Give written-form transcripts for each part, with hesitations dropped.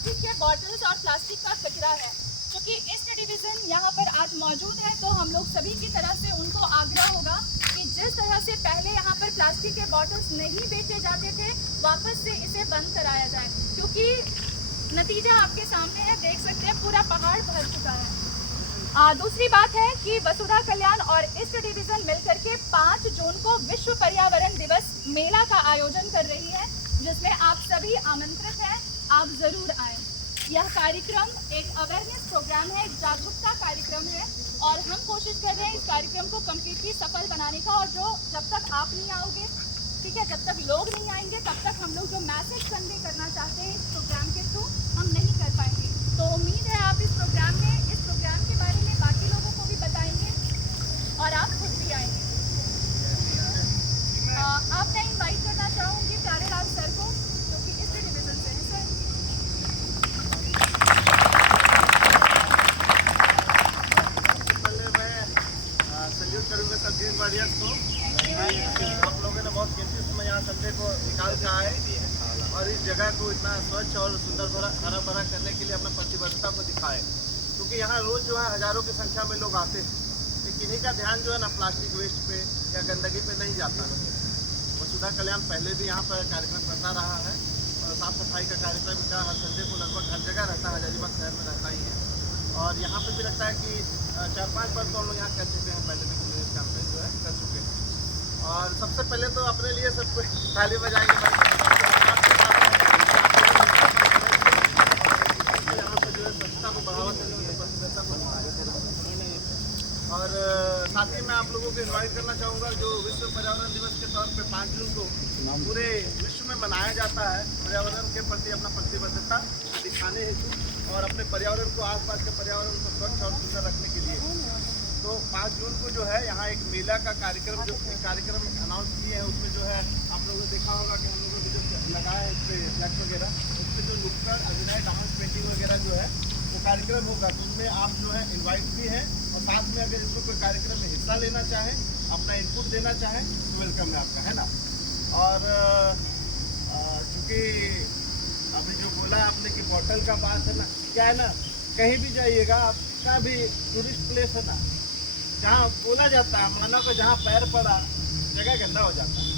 Plastic के bottles और plastic का कचरा है। क्योंकि ईस्ट डिवीज़न यहाँ पर आज मौजूद है, तो हम लोग सभी की तरफ से उनको आग्रह होगा कि जिस तरह से पहले यहाँ पर प्लास्टिक के बॉटल्स नहीं बेचे जाते थे, वापस से इसे बंद कराया जाए। क्योंकि नतीजा आपके सामने है, देख सकते हैं पूरा पहाड़ भर चुका है। दूसरी बात है कि वसुधा कल्याण और ईस्ट डिवीज़न मिलकर के 5 जून को विश्व पर्यावरण दिवस मेला का आयोजन कर रही है, जिसमें आप सभी आमंत्रित हैं, आप ज़रूर आएँ। यह कार्यक्रम एक अवेयरनेस प्रोग्राम है, एक जागरूकता कार्यक्रम है, और हम कोशिश कर रहे हैं इस कार्यक्रम को कम्प्लीटली सफल बनाने का। और जो जब तक आप नहीं आओगे, ठीक है, जब तक लोग नहीं आएंगे, तब तक हम लोग जो मैसेज कन्वे करना चाहते हैं इस प्रोग्राम के थ्रू, हम नहीं कर पाएंगे। तो उम्मीद है आप इस प्रोग्राम के बारे में बाकी लोगों को भी बताएंगे और आप खुद भी आएंगे। आप मैं इनवाइट करना चाहूँगी प्यारेलाल सर को, जो कि ईस्ट डिवीज़न से हैं। सर, पहले मैं सल्यूट करूँगा सब ग्रीन वॉरियर्स को। आप लोगों ने बहुत कीमती समय यहाँ संडे को निकाल के आए और इस जगह को इतना स्वच्छ और सुंदर हरा भरा करने के लिए अपना प्रतिबद्धता को दिखाए। क्योंकि यहाँ रोज़ जो है हज़ारों की संख्या में लोग आते हैं, लेकिन इन्हीं का ध्यान जो है ना प्लास्टिक वेस्ट पे या गंदगी पे नहीं जाता। वसुधा कल्याण पहले भी यहाँ पर कार्यक्रम करता रहा है और साफ़ सफाई का कार्यक्रम का हर संडे को लगभग हर जगह रहता है, हजारीबाग शहर में रहता ही है। और यहाँ पर भी लगता है कि 4-5 बार तो हम लोग यहाँ कर चुके हैं, पहले भी क्लीनिंग कैंपेन जो है कर चुके हैं। और सबसे पहले तो अपने लिए सबको ताली बजाएंगे यहाँ पर जो है स्वच्छता को बढ़ावा देने में प्रतिबद्धता को और साथ ही मैं आप लोगों को इनवाइट करना चाहूँगा, जो विश्व पर्यावरण दिवस के तौर पे 5 जून को पूरे विश्व में मनाया जाता है, पर्यावरण के प्रति अपना प्रतिबद्धता दिखाने हेतु और अपने पर्यावरण को, आसपास के पर्यावरण को स्वच्छ और सुंदर रखने के लिए। तो 5 जून को जो है यहाँ एक मेला का कार्यक्रम अनाउंस किए हैं। उसमें जो है आप लोगों ने देखा होगा कि हम लोगों ने जो लगाए हैं इस पर फ्लैक्स वगैरह, उस पर जो नुक्कड़ अभिनय, डांस, पेंटिंग वगैरह जो है वो कार्यक्रम होगा। तो उसमें आप जो है इन्वाइट भी हैं और साथ में अगर इसको कोई कार्यक्रम में हिस्सा लेना चाहें, अपना इनपुट देना चाहें तो वेलकम है आपका, है ना। और चूँकि अभी जो बोला आपने कि बॉटल का बात है ना, क्या है ना, कहीं भी जाइएगा आपका भी टूरिस्ट प्लेस है ना, जहाँ बोला जाता है मानव का जहाँ पैर पड़ा जगह गंदा हो जाता है।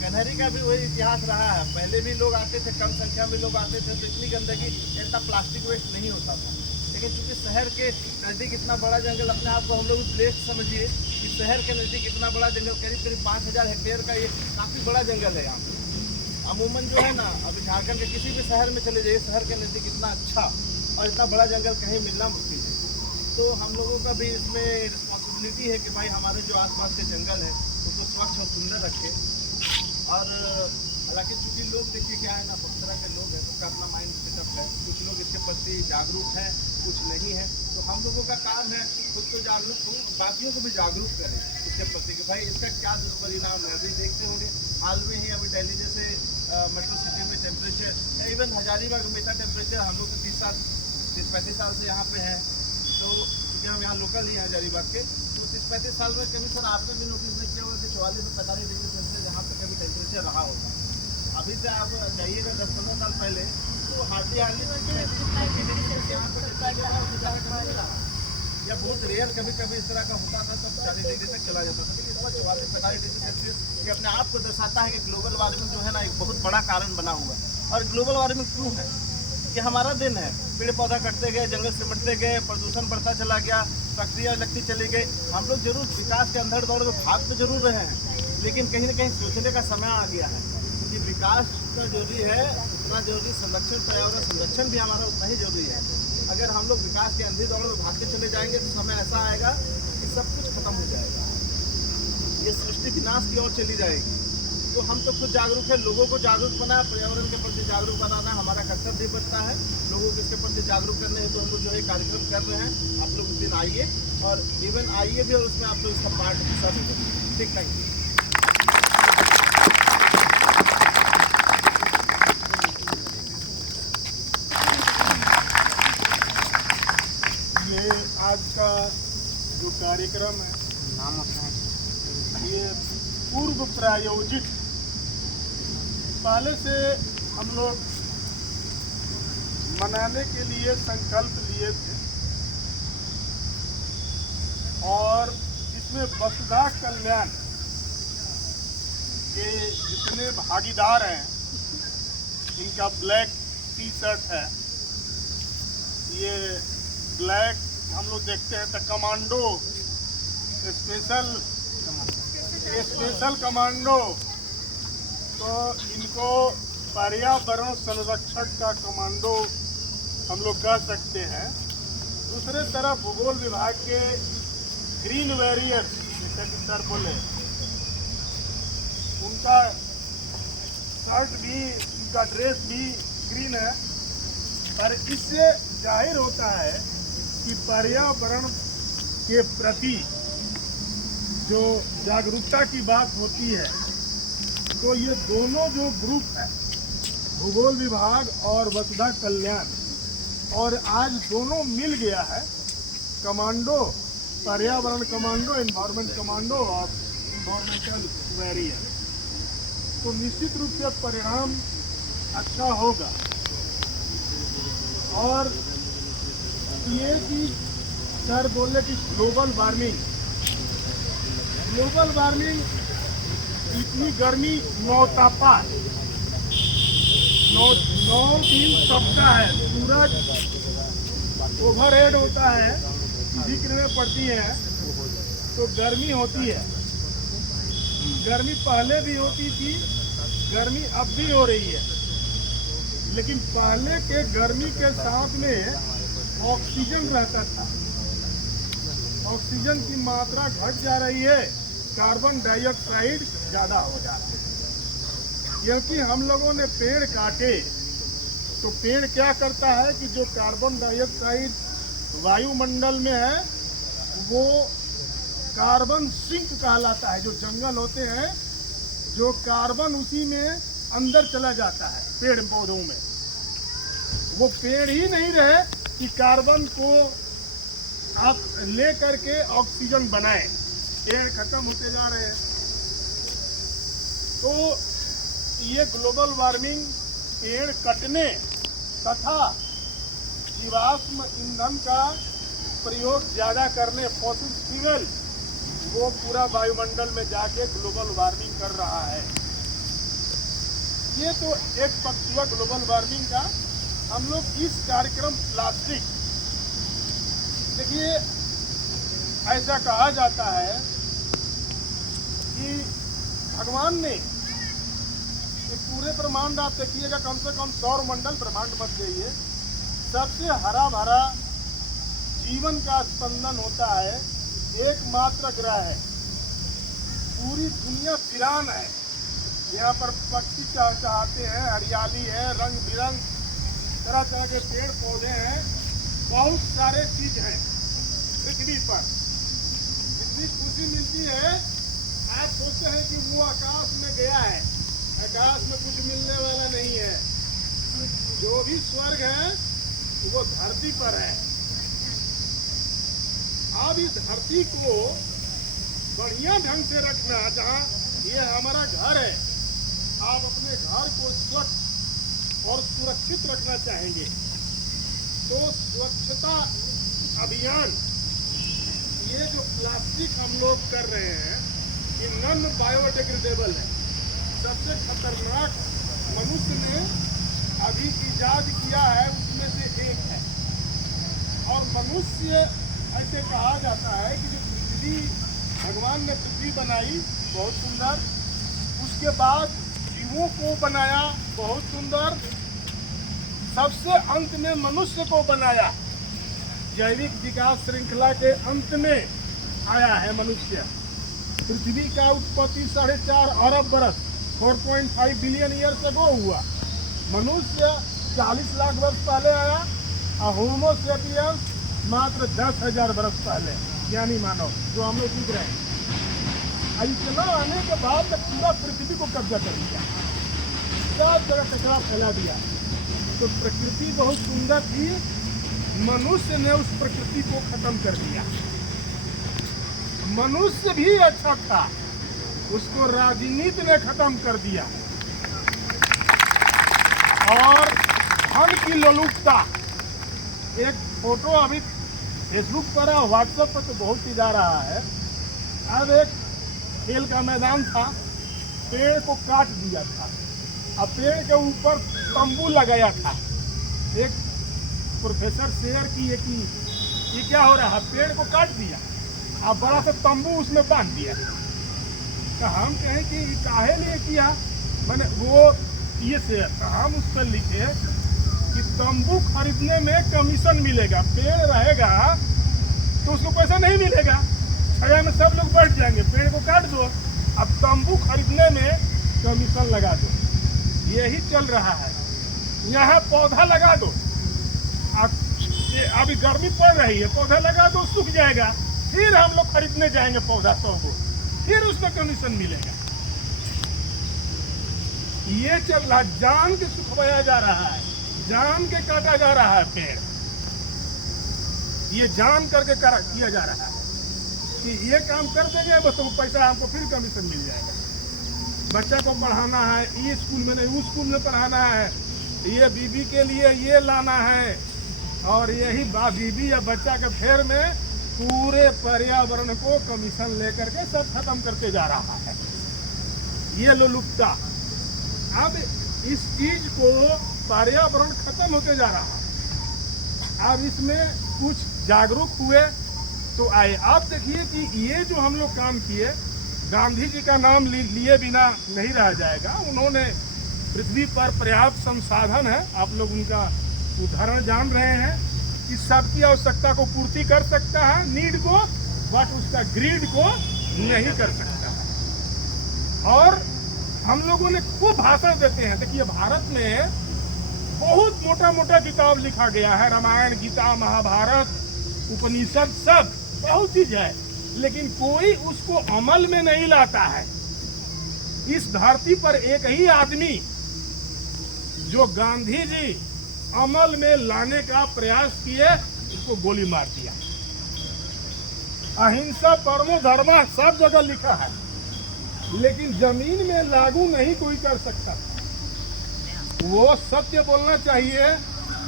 कन्हरी का भी वही इतिहास रहा है। पहले भी लोग आते थे, कम संख्या में लोग आते थे, तो इतनी गंदगी, इतना प्लास्टिक वेस्ट नहीं होता था। लेकिन चूँकि शहर के नज़दीक इतना बड़ा जंगल, अपने आप को हम लोग प्लेस समझिए कि शहर के नज़दीक इतना बड़ा जंगल, करीब 5000 हेक्टेयर का ये काफ़ी बड़ा जंगल है यहाँ पर। अमूमन जो है ना, अभी झारखंड के किसी भी शहर में चले जाइए, शहर के नज़दीक इतना अच्छा और इतना बड़ा जंगल कहीं मिलना मुश्किल है। तो हम लोगों का भी इसमें रिस्पॉन्सिबिलिटी है कि भाई हमारे जो आसपास के जंगल है उसको स्वच्छ और सुंदर रखें। और हालांकि चूँकि लोग देखिए क्या है ना, बहुत तरह के लोग हैं, सबका अपना माइंड सेटअप है। कुछ लोग इसके प्रति जागरूक हैं, कुछ नहीं है। तो हम लोगों का काम है खुद तो जागरूक हो, बाकियों को भी जागरूक करें इसके प्रति कि भाई इसका क्या दुष्परिणाम है। अभी देखते होंगे हाल में ही अभी दिल्ली जैसे मेट्रो सिटी में टेम्परेचर, इवन हजारीबाग में इतना टेम्परेचर, हम लोग 30-35 साल से यहाँ पे हैं, तो क्योंकि हम यहाँ लोकल ही हैं हजारीबाग के, तो 30-35 साल में कभी सर आपने भी नोटिस नहीं किया होगा कि 44 से 45 डिग्री सेल्सियस यहाँ पे कभी टेम्परेचर रहा होगा। अभी से आप जाइएगा 10-15 साल पहले तो हार्डली या बहुत रेयर कभी कभी इस तरह का होता था, तब 40 डिग्री तक चला जाता था। लेकिन इस बार 44-45 डिग्री सेल्सियस ये अपने आप को दर्शाता है कि ग्लोबल वार्मिंग जो है ना एक बहुत बड़ा कारण बना हुआ है। और ग्लोबल वार्मिंग क्यों है? ये हमारा दिन है, पेड़ पौधा कटते गए, जंगल सिमटते गए, प्रदूषण बढ़ता चला गया, फैक्ट्रियाँ लगती चली गई। हम लोग जरूर विकास के अंदर दौड़ में भाग तो जरूर रहे हैं, लेकिन कहीं ना कहीं सोचने का समय आ गया है कि विकास का जरूरी है, उतना जरूरी संरक्षण, पर्यावरण संरक्षण भी हमारा उतना ही जरूरी है। अगर हम लोग विकास के अंधी दौड़ में भागते चले जाएंगे तो समय ऐसा आएगा कि सब कुछ खत्म हो जाएगा, ये सृष्टि विनाश की ओर चली जाएगी। तो हम तो खुद जागरूक है, लोगों को जागरूक बनाना, पर्यावरण के प्रति जागरूक बनाना हमारा कर्तव्य बनता है। लोगों को इसके प्रति जागरूक करने हेतु हम लोग जो है कार्यक्रम कर रहे हैं। आप लोग उस दिन आइए और इवन आइए भी और उसमें आप लोग इसका पार्ट हिस्सा भी करिए। ठीक, थैंक यू। ये आज का जो कार्यक्रम है ये पूर्व प्रायोजित, पहले से हम लोग मनाने के लिए संकल्प लिए थे और इसमें वसुधा कल्याण के जितने भागीदार हैं, इनका ब्लैक टी शर्ट है, ये ब्लैक हम लोग देखते हैं तो कमांडो स्पेशल कमांडो, तो इनको पर्यावरण संरक्षण का कमांडो हम लोग कह सकते हैं। दूसरे तरफ भूगोल विभाग के ग्रीन वॉरियर्स, जैसे कि सर बोले, उनका शर्ट भी, उनका ड्रेस भी ग्रीन है। पर इससे जाहिर होता है कि पर्यावरण के प्रति जो जागरूकता की बात होती है, तो ये दोनों जो ग्रुप है, भूगोल विभाग और वसुधा कल्याण, और आज दोनों मिल गया है, कमांडो, पर्यावरण कमांडो, एनवायरमेंट कमांडो और एनवायरमेंटल वॉरियर, तो निश्चित रूप से परिणाम अच्छा होगा। और ये कि सर बोले कि ग्लोबल वार्मिंग इतनी गर्मी, नौतापा, 9 दिन सबका है, सूरज ओवरहेड होता है, सीधी किरणें पड़ती हैं तो गर्मी होती है। गर्मी पहले भी होती थी, गर्मी अब भी हो रही है, लेकिन पहले के गर्मी के साथ में ऑक्सीजन रहता था। ऑक्सीजन की मात्रा घट जा रही है, कार्बन डाइऑक्साइड ज़्यादा हो जा रहा है, क्योंकि हम लोगों ने पेड़ काटे। तो पेड़ क्या करता है कि जो कार्बन डाइऑक्साइड वायुमंडल में है, वो कार्बन सिंक कहलाता है। जो जंगल होते हैं, जो कार्बन उसी में अंदर चला जाता है पेड़ पौधों में, वो पेड़ ही नहीं रहे कि कार्बन को आप ले करके ऑक्सीजन बनाए, पेड़ खत्म होते जा रहे हैं। तो ये ग्लोबल वार्मिंग, पेड़ कटने तथा जीवाश्म ईंधन का प्रयोग ज़्यादा करने, फॉसिल फ्यूल, वो पूरा वायुमंडल में जाके ग्लोबल वार्मिंग कर रहा है। ये तो एक पक्ष हुआ ग्लोबल वार्मिंग का। हम लोग इस कार्यक्रम प्लास्टिक, देखिए ऐसा कहा जाता है कि भगवान ने ये पूरे ब्रह्मांड, आप देखिएगा कम से कम सौरमंडल, ब्रह्मांड मत जाइए, सबसे हरा भरा जीवन का स्पंदन होता है एकमात्र ग्रह है। पूरी दुनिया वीरान है, यहाँ पर पक्षी चहचहाते हैं, हरियाली है, रंग बिरंग तरह तरह के पेड़ पौधे हैं, बहुत सारे चीज हैं पृथ्वी पर। इतनी खुशी मिलती है, आप सोचते हैं कि वो आकाश में गया है, आकाश में कुछ मिलने वाला नहीं है। जो भी स्वर्ग है वो धरती पर है। अब इस धरती को बढ़िया ढंग से रखना, जहाँ ये हमारा घर है, आप अपने घर को स्वच्छ और सुरक्षित रखना चाहेंगे, तो स्वच्छता अभियान, ये जो प्लास्टिक हम लोग कर रहे हैं, ये नॉन बायोडिग्रेडेबल है। सबसे खतरनाक मनुष्य ने अभी इजाद किया है, उसमें से एक है। और मनुष्य, ऐसे कहा जाता है कि जो पृथ्वी, भगवान ने पृथ्वी बनाई बहुत सुंदर, उसके बाद जीवों को बनाया बहुत सुंदर, सबसे अंत में मनुष्य को बनाया। जैविक विकास श्रृंखला के अंत में आया है मनुष्य। पृथ्वी का उत्पत्ति 4.5 अरब बरस 4.5 बिलियन ईयर्स अगो हुआ। मनुष्य 40 लाख वर्ष पहले आया और होमो सेपियंस मात्र 10,000 वर्ष पहले, यानी मानव जो हम लोग दिख रहे हैं। इतना आने के बाद तक पूरा पृथ्वी को कब्जा कर लिया, सब जगह कचरा फैला दिया। तो प्रकृति बहुत सुंदर थी, मनुष्य ने उस प्रकृति को खत्म कर दिया। मनुष्य भी अच्छा था, उसको राजनीति ने खत्म कर दिया। और धन की लोलुपता। एक फोटो अभी फेसबुक पर और व्हाट्सएप पर तो बहुत ही जा रहा है। अब एक खेल का मैदान था, पेड़ को काट दिया था, अब पेड़ के ऊपर तंबू लगाया था। एक प्रोफेसर शेयर किए कि ये क्या हो रहा है, पेड़ को काट दिया, अब बड़ा सा तंबू उसमें बांध दिया। तो हम कहें कि काहे लिए किया, मैंने वो ये शेयर तो हम उस पर लिखे कि तंबू खरीदने में कमीशन मिलेगा, पेड़ रहेगा तो उसको पैसा नहीं मिलेगा, छाया में सब लोग बैठ जाएंगे, पेड़ को काट दो, अब तंबू खरीदने में कमीशन लगा दो। यही चल रहा है। यहाँ पौधा लगा दो, अभी गर्मी पड़ रही है, पौधा लगा दो, सूख जाएगा, फिर हम लोग खरीदने जाएंगे पौधा 100 को, फिर उसमें कमीशन मिलेगा। ये चल रहा, जान के सुखवाया जा रहा है, जान के काटा जा रहा है पेड़। ये जान करके किया जा रहा है कि ये काम कर देंगे बस तो पैसा हमको फिर कमीशन मिल जाएगा। बच्चा को पढ़ाना है, ये स्कूल में नहीं उस स्कूल में पढ़ाना है, ये बीबी के लिए ये लाना है, और यही बीबी या बच्चा के फेर में पूरे पर्यावरण को कमीशन लेकर के सब खत्म करते जा रहा है। ये लोलुपता। अब इस चीज को पर्यावरण खत्म होते जा रहा है। अब इसमें कुछ जागरूक हुए तो आए। आप देखिए कि ये जो हम लोग काम किए, गांधी जी का नाम लिए बिना नहीं रह जाएगा। उन्होंने पृथ्वी पर पर्याप्त संसाधन है, आप लोग उनका उदाहरण जान रहे हैं कि सबकी आवश्यकता को पूर्ति कर सकता है, नीड को, बट उसका ग्रीड को नहीं कर सकता है। और हम लोगों ने खूब भाषण देते हैं। देखिए भारत में बहुत मोटा मोटा किताब लिखा गया है, रामायण, गीता, महाभारत, उपनिषद, सब बहुत चीज है, लेकिन कोई उसको अमल में नहीं लाता है। इस धरती पर एक ही आदमी जो गांधी जी अमल में लाने का प्रयास किए, उसको गोली मार दिया। अहिंसा परमो धर्म सब जगह लिखा है, लेकिन जमीन में लागू नहीं कोई कर सकता। वो सत्य बोलना चाहिए,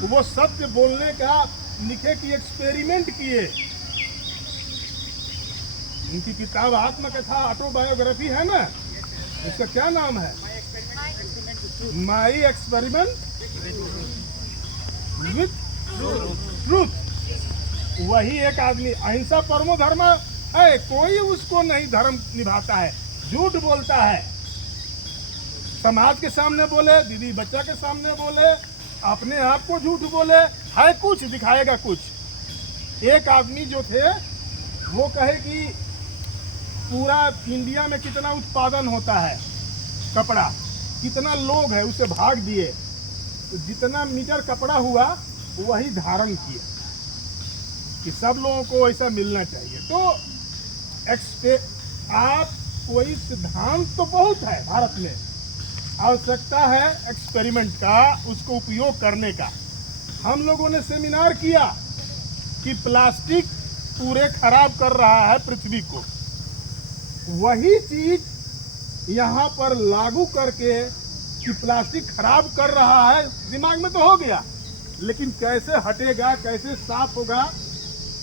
वो सत्य बोलने का लिखे कि एक्सपेरिमेंट किए। उनकी किताब आत्मकथा ऑटोबायोग्राफी है ना, उसका क्या नाम है, माई एक्सपेरिमेंट विथ ट्रूथ। वही एक आदमी, अहिंसा परमो धर्म है, कोई उसको नहीं धर्म निभाता है, झूठ बोलता है, समाज के सामने बोले, दीदी बच्चा के सामने बोले, अपने आप को झूठ बोले, है कुछ दिखाएगा कुछ। एक आदमी जो थे वो कहे कि पूरा इंडिया में कितना उत्पादन होता है कपड़ा, कितना लोग है, उसे भाग दिए, तो जितना मीटर कपड़ा हुआ वही धारण किए कि सब लोगों को ऐसा मिलना चाहिए। तो आप कोई सिद्धांत तो बहुत है भारत में, आवश्यकता है एक्सपेरिमेंट का, उसको उपयोग करने का। हम लोगों ने सेमिनार किया कि प्लास्टिक पूरे खराब कर रहा है पृथ्वी को, वही चीज यहाँ पर लागू करके कि प्लास्टिक खराब कर रहा है, दिमाग में तो हो गया, लेकिन कैसे हटेगा, कैसे साफ होगा।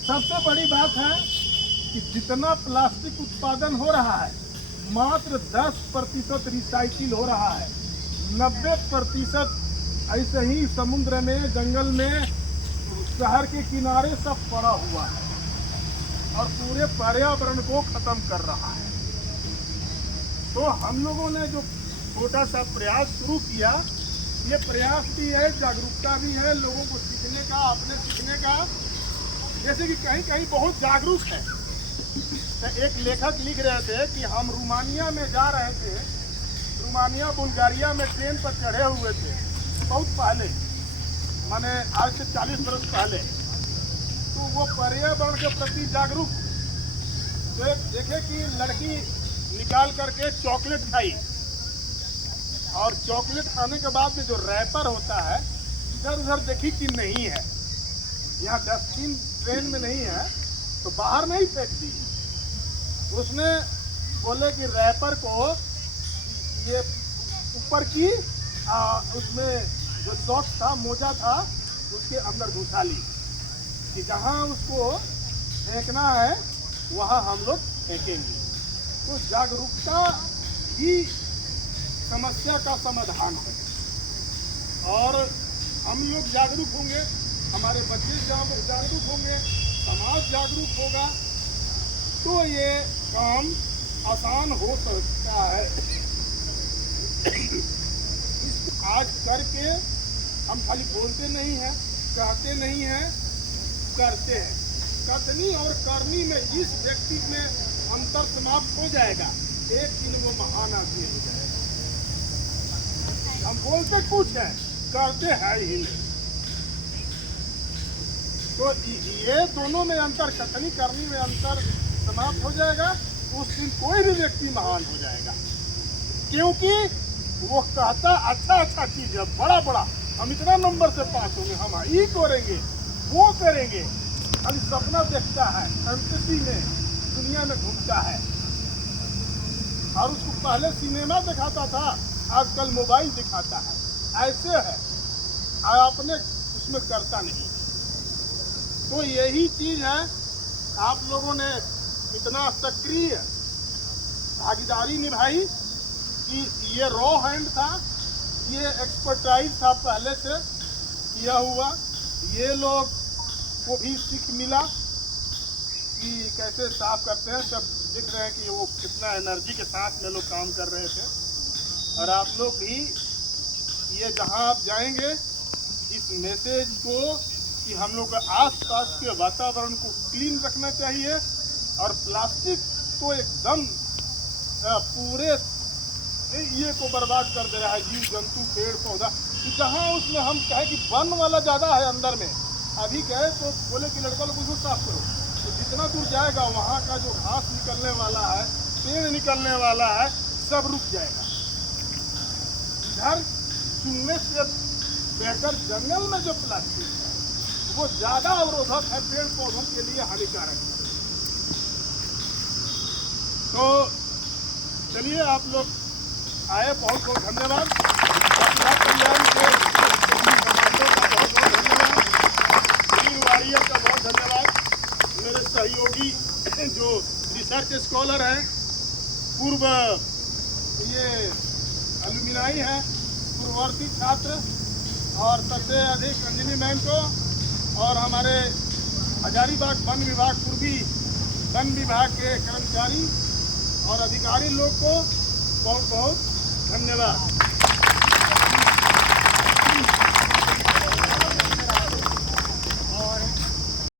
सबसे बड़ी बात है कि जितना प्लास्टिक उत्पादन हो रहा है मात्र 10% रिसाइकिल हो रहा है, 90% ऐसे ही समुद्र में, जंगल में, शहर के किनारे सब पड़ा हुआ है और पूरे पर्यावरण को खत्म कर रहा है। तो हम लोगों ने जो छोटा सा प्रयास शुरू किया, ये प्रयास भी है, जागरूकता भी है, लोगों को सीखने का, अपने सीखने का। जैसे कि कहीं कहीं बहुत जागरूक है। तो एक लेखक लिख रहे थे कि हम रोमानिया में जा रहे थे, रोमानिया बुल्गारिया में ट्रेन पर चढ़े हुए थे बहुत पहले, माने आज से 40 वर्ष पहले। तो वो पर्यावरण के प्रति जागरूक, तो देखे कि लड़की निकाल करके चॉकलेट खाई, और चॉकलेट खाने के बाद में जो रैपर होता है इधर उधर देखी कि नहीं है, यहाँ डस्टबिन ट्रेन में नहीं है, तो बाहर नहीं फेंक दी। उसने बोले कि रैपर को ये ऊपर की उसमें जो सॉक्स था, मोजा था, उसके अंदर घुसा ली कि जहाँ उसको फेंकना है वहाँ हम लोग फेंकेंगे। तो जागरूकता ही समस्या का समाधान है, और हम लोग जागरूक होंगे, हमारे बच्चे जागरूक होंगे, समाज जागरूक होगा, तो ये काम आसान हो सकता है। आज करके हम खाली बोलते नहीं हैं, कहते नहीं हैं, करते हैं। कथनी और करनी में जिस व्यक्ति में अंतर समाप्त हो जाएगा, एक दिन वो महान आदमी हो जाएगा। हम बोलते कुछ है, करते हैं ही नहीं। तो ये दोनों में अंतर, कथनी करनी में अंतर समाप्त हो जाएगा, उस दिन कोई भी व्यक्ति महान हो जाएगा, क्योंकि वो कहता अच्छा चीज है, बड़ा बड़ा, हम इतना नंबर से पास होंगे, हम ये करेंगे, वो करेंगे, खाली सपना देखता है, फैंटेसी में दुनिया में घूमता है। और उसको पहले सिनेमा दिखाता था, आजकल मोबाइल दिखाता है, ऐसे है, अपने उसमें करता नहीं। तो यही चीज है, आप लोगों ने इतना सक्रिय भागीदारी निभाई कि ये रॉ हैंड था, ये एक्सपर्टाइज था, पहले से किया हुआ। ये लोग को भी सीख मिला कि कैसे साफ करते हैं, सब दिख रहे हैं कि वो कितना एनर्जी के साथ में लोग काम कर रहे थे। और आप लोग भी ये जहाँ आप जाएंगे, इस मैसेज को कि हम लोग का आसपास के वातावरण को क्लीन रखना चाहिए, और प्लास्टिक को एकदम पूरे ये को बर्बाद कर दे रहा है, जीव जंतु, पेड़ पौधा। जहाँ उसमें हम कहें कि वन वाला ज़्यादा है अंदर में, अभी गए तो बोले कि लड़का लोग उसको साफ करो, तो जितना दूर जाएगा वहाँ का जो घास निकलने वाला है, पेड़ निकलने वाला है, सब रुक जाएगा। इधर सुनने से बेहतर जंगल में जो प्लास्टिक है वो ज़्यादा अवरोधक है, पेड़ पौधों के लिए हानिकारक है। तो चलिए, आप लोग आए, बहुत बहुत धन्यवाद। समाज कल्याण के कमांडो का बहुत बहुत धन्यवाद, वीर वॉरियर का बहुत धन्यवाद, मेरे सहयोगी जो रिसर्च स्कॉलर हैं, पूर्व ये एलुमिनाई हैं, पूर्ववर्ती छात्र, और सबसे अधिक अंजनी मैम को, और हमारे हजारीबाग वन विभाग, पूर्वी वन विभाग के कर्मचारी और अधिकारी लोग को बहुत बहुत धन्यवाद।